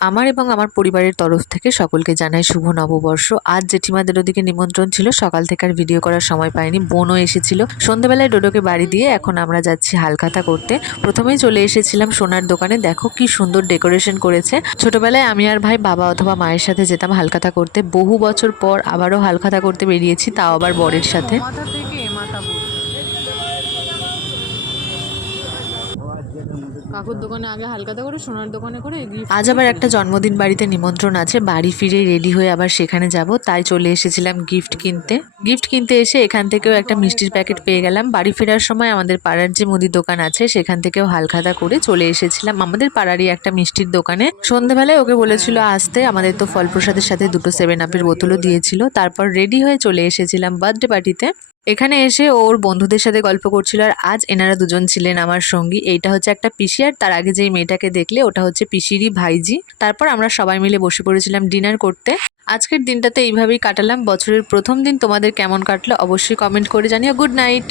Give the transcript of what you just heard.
আমার এবং আমার পরিবারের তরফ থেকে সকলকে জানাই শুভ নববর্ষ। আজ জেঠিমাদের ওদিকে নিমন্ত্রণ ছিল, সকাল থেকে আর ভিডিও করার সময় পাইনি। বোনও এসেছিল। সন্ধ্যেবেলায় ডোডোকে বাড়ি দিয়ে এখন আমরা যাচ্ছি হালখাতা করতে। প্রথমেই চলে এসেছিলাম সোনার দোকানে। দেখো কি সুন্দর ডেকোরেশন করেছে। ছোটবেলায় আমি আর ভাই বাবা অথবা মায়ের সাথে যেতাম হালখাতা করতে। বহু বছর পর আবারও হালখাতা করতে বেরিয়েছি, তাও আবার বরের সাথে। মাথা থেকে মাথা কাকুর দোকানে আগে হালখাতা করে, সোনার দোকানে করে আজ আবার একটা জন্মদিন বাড়িতে নিমন্ত্রণ আছে। বাড়ি ফিরে রেডি হয়ে আবার সেখানে যাব, তাই চলে এসেছিলাম গিফট কিনতে। গিফট কিনতে এসে এখান থেকেও একটা মিষ্টির প্যাকেট পেয়ে গেলাম। বাড়ি ফেরার সময় আমাদের পাড়ার যে মুদি দোকান আছে সেখান থেকেও হালখাতা করে চলে এসেছিলাম আমাদের পাড়ারই একটা মিষ্টির দোকানে। সন্ধ্যেবেলায় ওকে বলেছিল আসতে, আমাদের তো ফল প্রসাদের সাথে দুটো 7 আপের বোতলও দিয়েছিল। তারপর রেডি হয়ে চলে এসেছিলাম বার্থডে পার্টিতে। এখানে এসে ওর বন্ধুদের সাথে গল্প করছিল, আর আজ এনারা দুজন ছিলেন আমার সঙ্গী। এইটা হচ্ছে একটা পিসি, আর তার আগে যেই মেয়েটাকে দেখলে ওটা হচ্ছে পিসিরই ভাইজি। তারপর আমরা সবাই মিলে বসে পড়েছিলাম ডিনার করতে। আজকের দিনটাতে এইভাবেই কাটালাম। বছরের প্রথম দিন তোমাদের কেমন কাটলো অবশ্যই কমেন্ট করে জানিও। Good night.